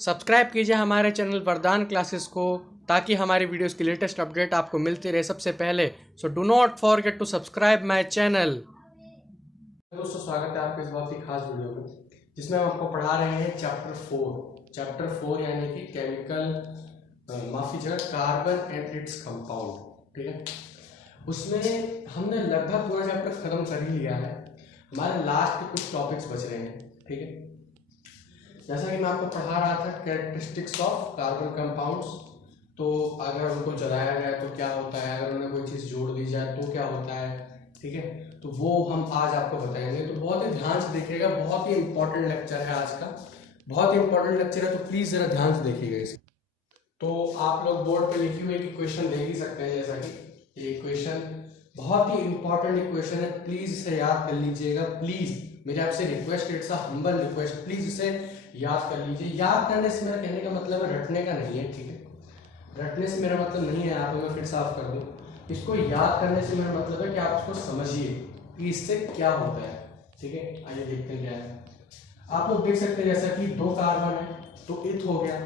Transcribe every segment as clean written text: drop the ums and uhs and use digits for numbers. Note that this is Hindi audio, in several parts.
सब्सक्राइब कीजिए हमारे चैनल वरदान क्लासेस को ताकि हमारी वीडियोस की लेटेस्ट अपडेट आपको मिलती रहे सबसे पहले। So do not forget to subscribe my channel. दोस्तों, स्वागत है आपके इस बहुत ही खास वीडियो में जिसमें हम आपको पढ़ा रहे हैं चैप्टर 4 यानी कि केमिकल माफी जगह कार्बन एंड इट्स कंपाउंड। ठीक है, उसमें हमने लगभग पूरा चैप्टर खत्म कर ही लिया है। हमारे लास्ट के कुछ टॉपिक्स बच रहे हैं। ठीक है, जैसा कि मैं आपको पढ़ा रहा था कैरेक्टरिस्टिक्स ऑफ कार्बन कंपाउंड्स। तो अगर उनको जलाया गया तो क्या होता है, अगर उन्हें कोई चीज़ जोड़ दी जाए तो क्या होता है। ठीक है, तो वो हम आज आपको बताएंगे। तो बहुत ही ध्यान से देखिएगा, बहुत ही इंपॉर्टेंट लेक्चर है आज का, बहुत ही इंपॉर्टेंट लेक्चर है, तो प्लीज़ ज़रा ध्यान से देखिएगा इसे। तो आप लोग बोर्ड पे लिखे हुए इक्वेशन देख ही सकते हैं, जैसा कि ये इक्वेशन बहुत ही इंपॉर्टेंट इक्वेशन है, प्लीज़ इसे याद कर लीजिएगा। प्लीज़ मेरी आपसे request, it's a humble request, please इसे याद कर लीजिए। याद करने से मेरा कहने का मतलब है रटने का नहीं है। ठीक है, रटने से मेरा मतलब नहीं है, यहाँ पे मैं फिर साफ कर दूँ, इसको याद करने से मेरा मतलब है कि आप इसको समझिए कि इससे क्या होता है। ठीक है, आइए देखते हैं क्या है। आप लोग देख सकते हैं जैसा कि 2 कार्बन है तो इथ हो गया,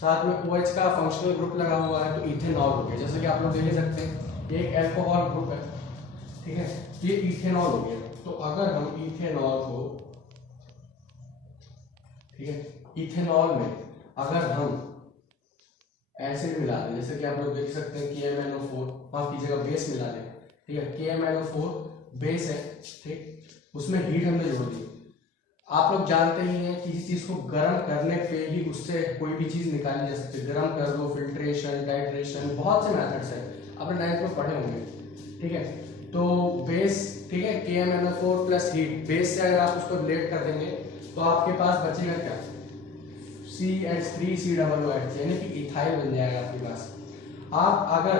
साथ में OH का फंक्शनल ग्रुप लगा हुआ है तो इथेनॉल हो गया। जैसा कि आप लोग देख सकते हैं ये एक अल्कोहल ग्रुप है। ठीक है, ये इथेनॉल हो गया। तो अगर हम इथेनॉल को, ठीक है, इथेनॉल में अगर हम एसिड मिला दें, जैसे कि आप लोग देख सकते हैं KMnO4, माफ कीजिएगा बेस मिला दें। ठीक है, KMnO4 बेस है। ठीक, उसमें हीट हमने जोड़ दी। आप लोग जानते ही हैं किसी चीज को गर्म करने पे ही उससे कोई भी चीज निकाली जा सकती है। गर्म कर दो, फिल्ट्रेशन, टाइट्रेशन, बहुत से मेथड्स हैं, आपने 9th में पढ़े होंगे। ठीक है, तो बेस, ठीक है, KMnO4 प्लस हीट, बेस से अगर आप उसको रिलेट कर देंगे तो आपके पास बचेगा क्या, CH3COOH यानी कि इथाइल बन जाएगा आपके पास। आप अगर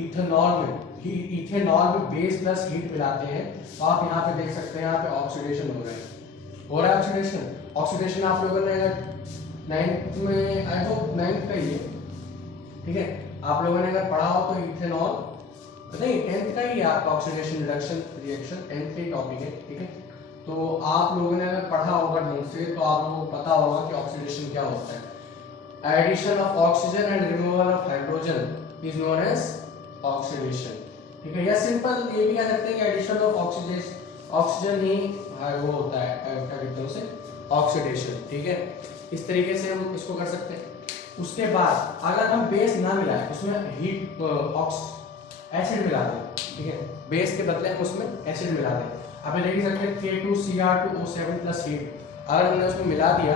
इथेनॉल में बेस प्लस हीट मिलाते हैं तो आप यहाँ पे देख सकते हैं, यहाँ पे ऑक्सीडेशन हो रहा है, हो रहा है ऑक्सीडेशन। ऑक्सीडेशन आप लोगों ने 9th में, आई होप 9th का ही है। ठीक है, आप लोगों ने अगर पढ़ा हो तो इथेनॉल नहीं, 10th का ही है आपका ऑक्सीडेशन रिडक्शन रिएक्शन, 10th का ही टॉपिक है। ठीक है, तो आप लोगों ने अगर पढ़ा होगा ढंग से तो आप लोगों को पता होगा कि ऑक्सीडेशन क्या होता है। Addition of oxygen and removal of hydrogen is known as oxidation. ठीक है, या सिंपल ये भी कह सकते हैं कि एडिशन ऑफ ऑक्सीजन ही वो होता है, क्या कहते हैं उसे, ऑक्सीडेशन। ठीक है, इस तरीके से हम इसको कर सकते हैं। उसके बाद अगर हम बेस ना मिलाएं, उसमें हीट एसिड मिला दें, ठीक है, बेस के बदले हम उसमें एसिड मिला दें। आप ये देख सकते हैं K2Cr2O7 प्लस हीट, अगर हमने उसमें मिला दिया,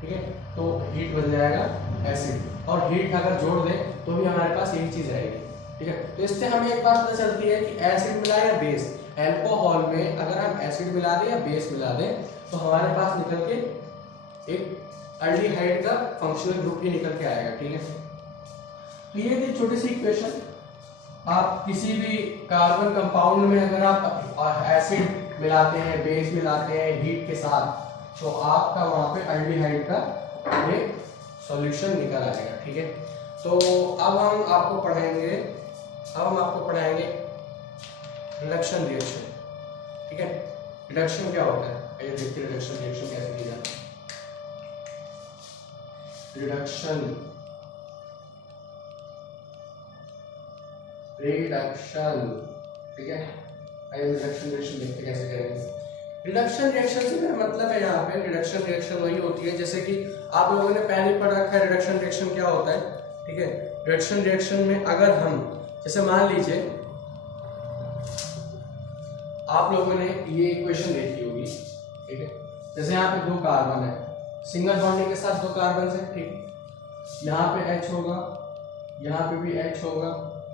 ठीक है, तो हीट बन जाएगा एसिड, और हीट अगर जोड़ दें तो भी हमारे पास यही चीज रहेगी। ठीक है, तो इससे हमें एक बात पता चलती है कि एसिड मिला या बेस, एल्कोहल में अगर हम एसिड मिला दें या बेस मिला दें तो हमारे पास निकल के एक एल्डिहाइड का फंक्शनल ग्रुप ही निकल के आएगा। ठीक है, तो ये थी छोटी सी इक्वेशन। आप किसी भी कार्बन कंपाउंड में अगर आप एसिड मिलाते हैं, बेस मिलाते हैं हीट के साथ, तो आपका वहां पे एल्डिहाइड का एक सॉल्यूशन निकल आएगा। ठीक है, तो अब हम आपको पढ़ाएंगे रिडक्शन रिएक्शन। ठीक है, रिडक्शन क्या होता है, आइए देखते हैं रिडक्शन रिएक्शन कैसे की जाती है। रिडक्शन ठीक है, आइए रिडक्शन रिएक्शन देखते कैसे करेंगे। रिडक्शन रिएक्शन से मेरा मतलब है, यहाँ पे रिडक्शन रिएक्शन वही होती है जैसे कि आप लोगों ने पहले पढ़ रखा है रिडक्शन रिएक्शन क्या होता है। ठीक है, रिडक्शन रिएक्शन में अगर हम, जैसे मान लीजिए आप लोगों ने ये इक्वेशन देखी होगी। ठीक है, जैसे यहाँ पे 2 कार्बन है, सिंगल बॉन्डिंग के साथ 2 कार्बन है। ठीक, यहाँ पे H होगा, यहाँ पे भी H होगा,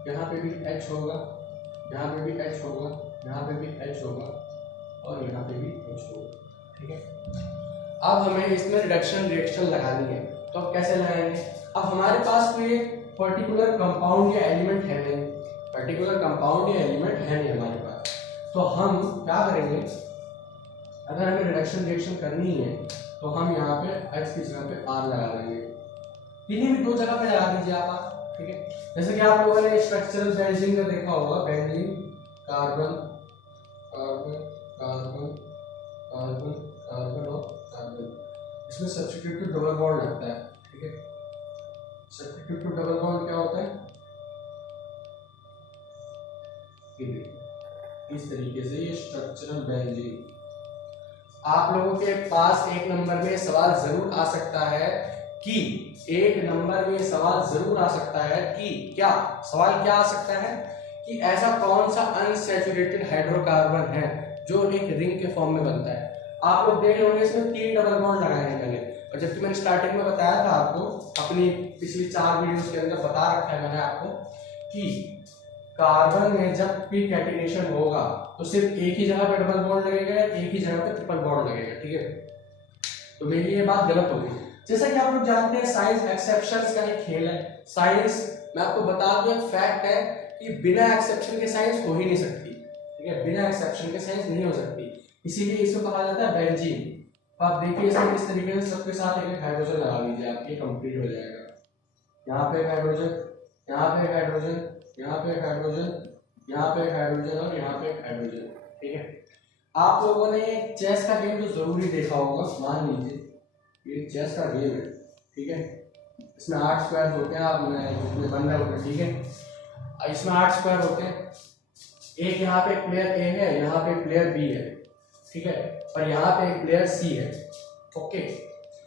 यहाँ पे भी H होगा, यहाँ पे भी H होगा, यहाँ पे भी H होगा, और यहाँ पे भी H होगा। ठीक है, अब हमें इसमें रिडक्शन रिएक्शन लगानी है, तो अब कैसे लगाएंगे। अब हमारे पास कोई एक पर्टिकुलर कंपाउंड या एलिमेंट है नहीं, पर्टिकुलर कंपाउंड या एलिमेंट है नहीं हमारे पास, तो हम क्या करेंगे, अगर हमें रिडक्शन रिएक्शन करनी है तो हम यहाँ पे H की जगह पे R लगा देंगे। किन्हीं भी 2 जगह पे लगा दीजिए आप। ठीक है, जैसे कि आप लोगों ने स्ट्रक्चरल बेंजीन का देखा होगा, benzene carbon carbon carbon carbon carbon और कार्बन, इसमें सब्स्टिट्यूटिव डबल बॉन्ड लगता है। ट्रिप टू डबल बॉन्ड क्या होता है, इस तरीके से ये स्ट्रक्चरल बेंजीन। आप लोगों के पास एक नंबर में सवाल जरूर आ सकता है कि एक नंबर में सवाल जरूर आ सकता है कि क्या सवाल क्या आ सकता है कि ऐसा कौन सा अनसैचुरेटेड हाइड्रोकार्बन है जो एक रिंग के फॉर्म में बनता है। आप लोग देख रहे इसमें 3 डबल बॉन्ड लगाए हैं मैंने, और जबकि मैंने स्टार्टिंग में बताया था आपको, अपनी पिछली 4 वीडियोस के अंदर बता रखा है मैंने आपको कि कार्बन में जब पी कैटिनेशन होगा तो सिर्फ एक ही जगह पे डबल बॉन्ड लगेगा, एक ही जगह पे ट्रिपल बॉन्ड लगेगा, ठीक है। तो मेरी ये बात गलत होगी। जैसा कि आप लोग जानते हैं साइंस एक्सेप्शंस का एक खेल है। साइंस मैं आपको बता दूं एक फैक्ट है कि बिना एक्सेप्शन के साइंस हो ही नहीं सकती, ठीक है, बिना एक्सेप्शन के साइंस नहीं हो सकती, इसीलिए इसको कहा जाता है बेंजीन। तो आप देखिए इसमें किस तरीके से सबके साथ एक हाइड्रोजन लगा लीजिए, आपके कंप्लीट हो जाएगा। यहाँ पे हाइड्रोजन, यहाँ पे हाइड्रोजन, यहाँ पे हाइड्रोजन, यहाँ पे हाइड्रोजन और यहाँ पे हाइड्रोजन, ठीक है। आप लोगों ने चेस का गेम तो जरूर ही देखा होगा, मान लीजिए ये चेस का गेम है, ठीक है। इसमें 8 स्क्वायर होते हैं, आप इसमें बन रहे होते हैं, ठीक है। इसमें 8 स्क्वायर होते हैं, एक यहाँ पे प्लेयर ए है, यहाँ पे प्लेयर बी है, ठीक है, और यहाँ पे एक प्लेयर सी है, ओके।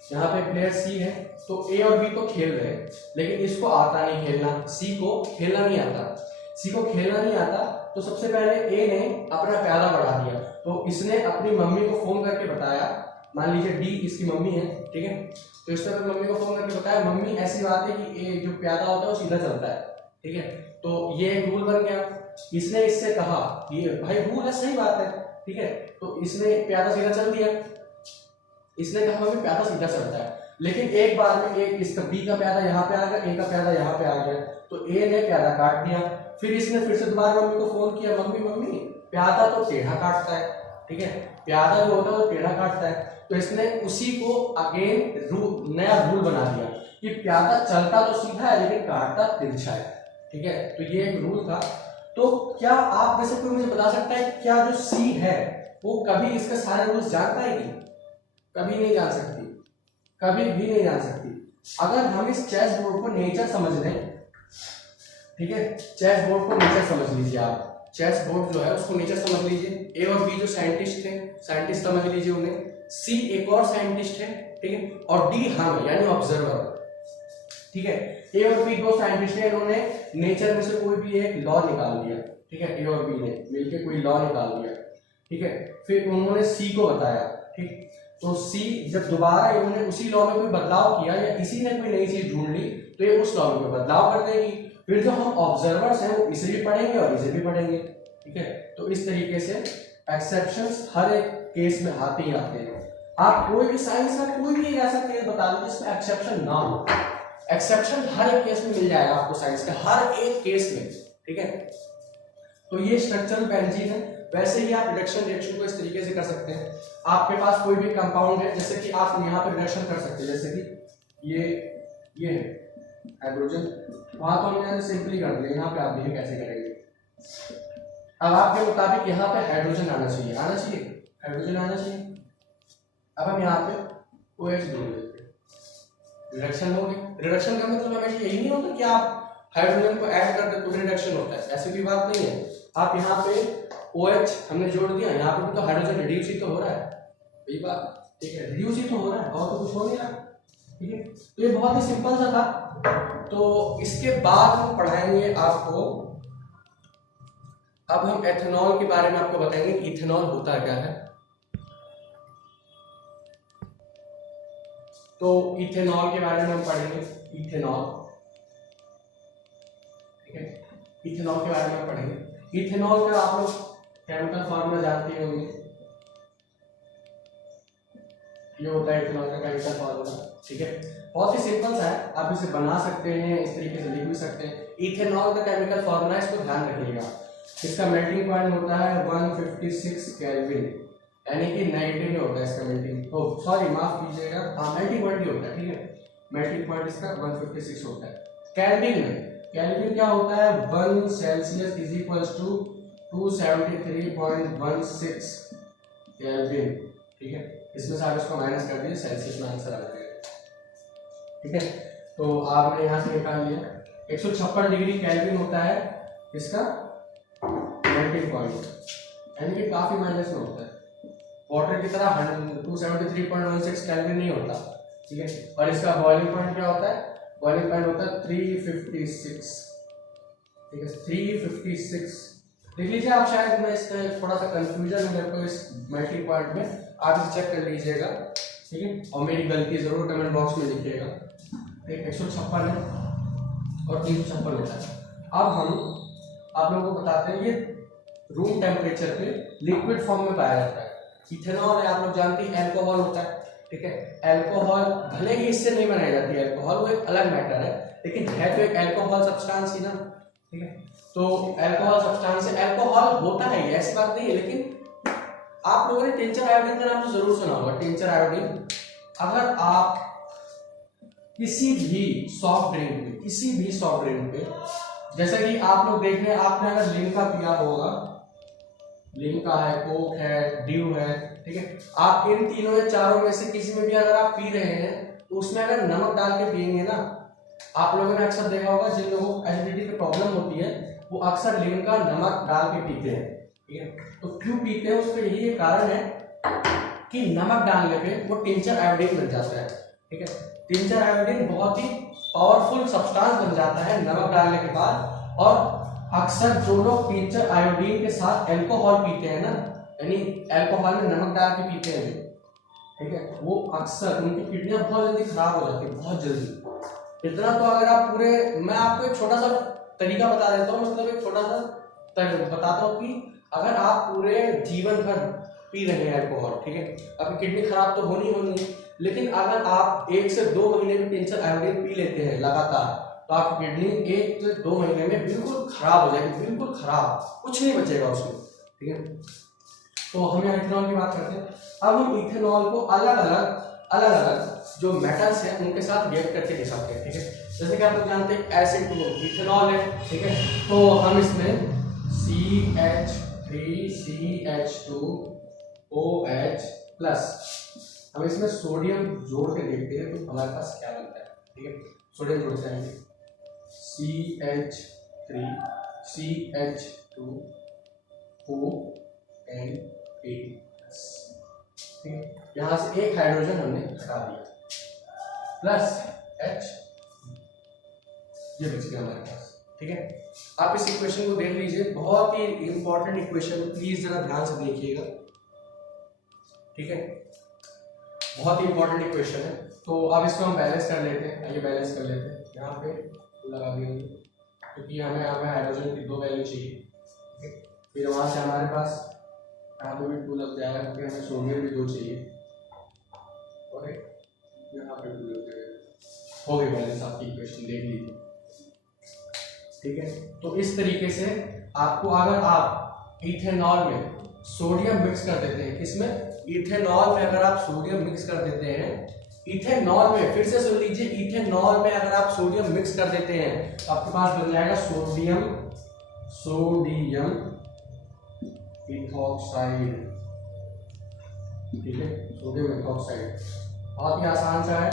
यहाँ पे प्लेयर सी है तो ए और बी तो खेल रहे हैं, लेकिन इसको आता नहीं खेलना, सी को खेलना नहीं आता। सी को खेलना नहीं आता तो सबसे पहले ए ने अपना प्यादा बढ़ा दिया, तो इसने अपनी मम्मी को फोन करके बताया, मान लीजिए डी इसकी मम्मी है, ठीक है, तो इस तरह मम्मी को फोन करके बताया मम्मी ऐसी बात है कि ए जो प्यादा होता है वो सीधा चलता है, ठीक है। तो ये एक रूल बन गया। इसने इससे कहा ये भाई रूल है, सही बात है, ठीक है, तो इसने प्यादा सीधा चल दिया। इसने कहा मम्मी प्यादा सीधा चलता है, लेकिन एक बार में एक इसका बी का प्यादा यहाँ पे आ गया, ए का प्यादा यहाँ पे आ गया, तो ए ने प्यादा काट दिया। फिर इसने फिर से दोबारा मम्मी को फोन किया, मम्मी मम्मी प्यादा तो टेढ़ा काटता है, ठीक है, प्यादा जो होता है वो टेढ़ा काटता है। तो इसने उसी को अगेन नया रूल बना दिया कि प्यादा चलता तो सीधा है लेकिन काटता तिरछा है, ठीक है। तो ये एक रूल था। तो क्या आप में से कोई मुझे बता सकता है क्या जो सी है वो कभी इसके सारे रूल्स जान पाएगी? कभी नहीं जान सकती, कभी भी नहीं जान सकती। अगर हम इस चेस बोर्ड को नेचर समझ लें, ठीक है, चेस बोर्ड को नेचर समझ लीजिए आप, चेस बोर्ड जो है उसको नेचर समझ लीजिए। ए और बी जो साइंटिस्ट थे, साइंटिस्ट समझ लीजिए उन्हें, सी एक और साइंटिस्ट है, ठीक है, और डी हम यानी ऑब्जर्वर, ठीक है। ए और बी दो साइंटिस्ट हैं, इन्होंने नेचर में से कोई भी एक लॉ निकाल दिया, ठीक है, ए और बी ने मिलकर कोई लॉ निकाल दिया, ठीक है। फिर उन्होंने सी को बताया, ठीक, तो सी जब दोबारा इन्होंने उसी लॉ में कोई बदलाव किया या इसी ने कोई नई चीज ढूंढ ली तो ये उस लॉ में कोई बदलाव कर देगी। फिर जो हम ऑब्जर्वर्स हैं वो इसे भी पढ़ेंगे और इसे भी पढ़ेंगे, ठीक है। तो इस तरीके से एक्सेप्शंस हर एक केस में आते ही आते हैं। आप कोई भी साइंस में कोई भी ऐसा केस बता दो जिसमें एक्सेप्शन ना हो, एक्सेप्शन हर एक केस में मिल जाएगा आपको, साइंस के हर एक केस में, ठीक है। तो ये स्ट्रक्चरल बेंजीन है। वैसे ही आप रिडक्शन रिएक्शन को इस तरीके से कर सकते हैं। आपके पास कोई भी कंपाउंड है, जैसे कि आप यहाँ पर रिडक्शन कर सकते हैं, जैसे कि ये है हाइड्रोजन, वहां तो हमने सिंपली कर दिया, यहाँ पे आप देखिए कैसे करेंगे। अब आपके मुताबिक यहाँ पे हाइड्रोजन आना चाहिए, हाइड्रोजन आना चाहिए। अब हम यहाँ पे OH जोड़ देते हैं, रिडक्शन हो गया। रिडक्शन का मतलब हमेशा यही नहीं होता कि आप हाइड्रोजन को ऐड कर दे तो रिडक्शन होता है, ऐसी कोई बात नहीं है। आप यहाँ पे OH हमने जोड़ दिया, यहाँ पे तो हाइड्रोजन रिड्यूस ही तो हो रहा है, यही बात, ठीक है, रिड्यूस ही तो हो रहा है और तो कुछ हो नहीं रहा, ठीक है। तो ये बहुत ही सिंपल सा था। तो इसके बाद हम पढ़ाएंगे आपको, अब हम एथेनॉल के बारे में आपको बताएंगे कि इथेनॉल होता क्या है। तो इथेनॉल के बारे में हम पढ़ेंगे, इथेनॉल, ठीक है, इथेनॉल के बारे में पढ़ेंगे। इथेनॉल का आप लोग केमिकल फॉर्मूला जानते होंगे, ये होता है इथेनॉल का केमिकल फॉर्मूला, ठीक है, बहुत ही सिंपल सा है, आप इसे बना सकते हैं, इस तरीके से लिख भी सकते हैं। इथेनॉल का केमिकल फॉर्मूला, इसको ध्यान रखिएगा, इसका मेल्टिंग पॉइंट होता है 156 केल्विन, यानी कि नेगेटिव में होता है इसका मेल्टिंग, ओ सॉरी माफ कीजिएगा, हाँ मेल्टिंग पॉइंट ही होता है, ठीक है, मेल्टिंग पॉइंट इसका 156 होता है। केल्विन में केल्विन क्या होता है, 1 Celsius is equals to 273.16 Kelvin, ठीक है। इसमें से आप इसको माइनस कर दीजिए, सेल्सियस में आंसर आ जाएगा, ठीक है। तो आपने यहाँ से निकाल लिया 156 डिग्री केल्विन होता है इसका मेल्टिंग पॉइंट, यानी कि काफी माइनस में होता है। वाटर की तरह 273.16 केल्विन नहीं होता, ठीक है। और इसका बॉइलिंग पॉइंट क्या होता है? बॉइलिंग पॉइंट होता है 356, ठीक है 356। देख लीजिए आप, शायद मैं इसका थोड़ा सा कंफ्यूजन है मेरे को इस मेल्टिंग पॉइंट में, आप इसे चेक कर लीजिएगा, ठीक है। और मेरी गलती जरूर कमेंट बॉक्स में लिखिएगा। 156 है और 356 होता है। अब हम आप लोगों को बताते हैं, ये रूम टेम्परेचर पे लिक्विड फॉर्म में पाया जाता है। इथेनॉल है, आप लोग जानते हैं अल्कोहल होता है, ठीक है। अल्कोहल भले ही इससे नहीं बनाई जाती है अल्कोहल, वो एक अलग मैटर है, लेकिन है तो एक अल्कोहल सब्सटेंस ही ना, ठीक है। तो अल्कोहल सब्सटेंस है, अल्कोहल होता है ये, ऐसी बात नहीं है, लेकिन आप लोगों ने टिंचर आयोडीन का नाम तो जरूर सुना होगा। टिंचर आयोडीन, अगर आप किसी भी सॉफ्ट ड्रिंक पे जैसे कि आप लोग देख रहे हैं, आपने अगर लिम्का पिया होगा, लिम्का है, कोक है, ड्यू है, ठीक है। आप इन तीनों या चारों में से किसी में भी अगर आप पी रहे हैं तो उसमें अगर नमक डाल के पिएंगे ना, आप लोगों ने अक्सर देखा होगा जिन लोगों को एसिडिटी की प्रॉब्लम होती है वो अक्सर लिम्का नमक डाल के पीते हैं, ठीक है। तो क्यों पीते हैं, उसका यही कारण है कि नमक डालने पे वो टिंचर आयोडीन बन जाता है, ठीक है। टिंचर आयोडीन बहुत ही पावरफुल सब्सटेंस बन जाता है नमक डालने के बाद। और अक्सर जो लोग टिंचर आयोडीन के साथ अल्कोहल पीते हैं ना, यानी अल्कोहल में नमक डाल के पीते हैं, ठीक है, वो अक्सर उनकी किडनियां बहुत जल्दी खराब हो जाती है, बहुत जल्दी। इतना तो अगर आप पूरे, मैं आपको एक छोटा सा तरीका बता देता हूँ, मतलब एक छोटा सा बताता हूँ कि अगर आप पूरे जीवन भर पी रहे हैं अल्कोहल, ठीक है, आपकी किडनी खराब तो होनी है, लेकिन अगर आप 1 से 2 महीने में टिंचर आयोडीन पी लेते हैं लगातार, तो आपकी किडनी 1 से 2 महीने में बिल्कुल खराब हो जाएगी, बिल्कुल खराब, कुछ नहीं बचेगा उसमें, ठीक है। तो हम यहाँ इथेनॉल की बात करते हैं। अब हम इथेनॉल को अलग अलग जो मेटल्स हैं उनके साथ रिएक्ट करके दे सकते हैं, ठीक है। जैसे कि आप लोग जानते हैं एसिड टू इथेनॉल है, ठीक है। तो हम इसमें CH3CH2OH प्लस हम इसमें सोडियम जोड़ के देखते हैं तो हमारे पास क्या बनता है, ठीक है। सोडियम जोड़ते हैं CH3CH2ONA+, ठीक है। यहाँ से एक हाइड्रोजन हमने हटा दिया प्लस H, ये बच गया हमारे पास, ठीक है। आप इस इक्वेशन को देख लीजिए, बहुत ही इंपॉर्टेंट इक्वेशन, प्लीज जरा ध्यान से देखिएगा, ठीक है, बहुत ही इंपॉर्टेंट इक्वेशन है। तो अब इसको हम बैलेंस कर लेते हैं, आइए बैलेंस कर लेते हैं। यहाँ पे लगा देंगे क्योंकि हमें हाइड्रोजन की 2 वैल्यू चाहिए, फिर वहाँ से हमारे पास यहाँ पे भी 2 लग जाएगा क्योंकि हमें सोडियम भी 2 चाहिए, और यहाँ पे 2 लग जाएगा, हो गई बैलेंस आपकी इक्वेशन, देख लीजिए, ठीक है। तो इस तरीके से आपको, अगर आप इथेनॉल में सोडियम मिक्स कर देते हैं, इसमें इथेनॉल में अगर आप सोडियम मिक्स कर देते हैं, इथेनॉल में, फिर से सुन लीजिए, इथेनॉल में अगर आप सोडियम मिक्स कर देते हैं तो आपके पास बन जाएगा सोडियम इथॉक्साइड, ठीक है, सोडियम इथॉक्साइड, बहुत ही आसान सा है,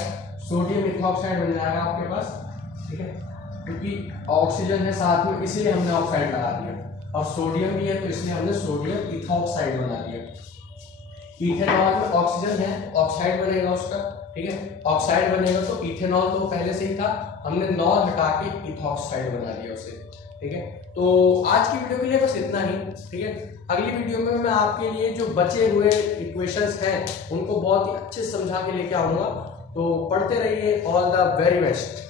सोडियम इथॉक्साइड बन जाएगा आपके पास, ठीक है। क्योंकि ऑक्सीजन है साथ में इसलिए हमने ऑक्साइड लगा दिया, और सोडियम भी है तो इसलिए हमने सोडियम इथॉक्साइड बना दिया। इथेनॉल में ऑक्सीजन है, ऑक्साइड बनेगा उसका, ठीक है, ऑक्साइड बनेगा तो इथेनॉल तो पहले से ही था, हमने नॉल हटा के इथॉक्साइड बना दिया उसे, ठीक है। तो आज की वीडियो के लिए बस इतना ही, ठीक है। अगली वीडियो में मैं आपके लिए जो बचे हुए इक्वेशंस हैं उनको बहुत ही अच्छे से समझा के लेके आऊंगा, तो पढ़ते रहिए। All the very best.